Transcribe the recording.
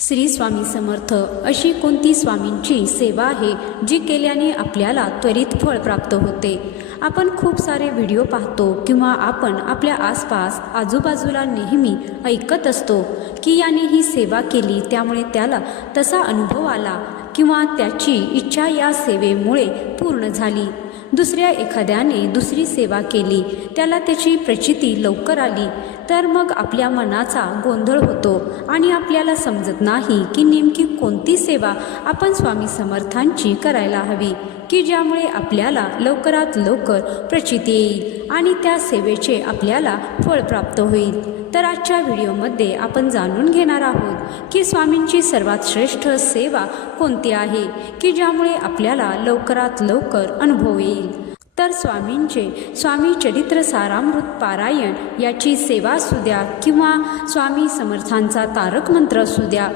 श्री स्वामी समर्थ अशी कोणती स्वामींची सेवा आहे जी केल्याने आपल्याला त्वरित फळ प्राप्त होते। आपण खूप सारे व्हिडिओ पाहतो किंवा आपण आपल्या आसपास आजूबाजूला नेहमी ऐकत असतो की याने ही सेवा केली त्यामुळे त्याला तसा अनुभव आला किंवा त्याची इच्छा या सेवेमुळे पूर्ण झाली। दुसऱ्या एखाद्याने दुसरी सेवा केली, त्याला त्याची प्रचिती लवकर आली, तर मग आपल्या मनाचा गोंधळ होतो आणि आपल्याला समजत नाही की नेमकी कोणती सेवा आपण स्वामी समर्थांची करायला हवी की ज्यामुळे आपल्याला लवकरात लवकर प्रचिती येईल आणि त्या सेवेचे आपल्याला फळ प्राप्त होईल। तर आजच्या व्हिडिओमध्ये आपण जाणून घेणार आहोत की स्वामींची सर्वात श्रेष्ठ सेवा कोणती आहे की ज्यामुळे आपल्याला लवकरात लवकर अनुभव येईल। तर स्वामींचे स्वामी चरित्र सारामृत पारायण याची सेवा असू द्या किंवा स्वामी समर्थांचा तारक मंत्र असू द्या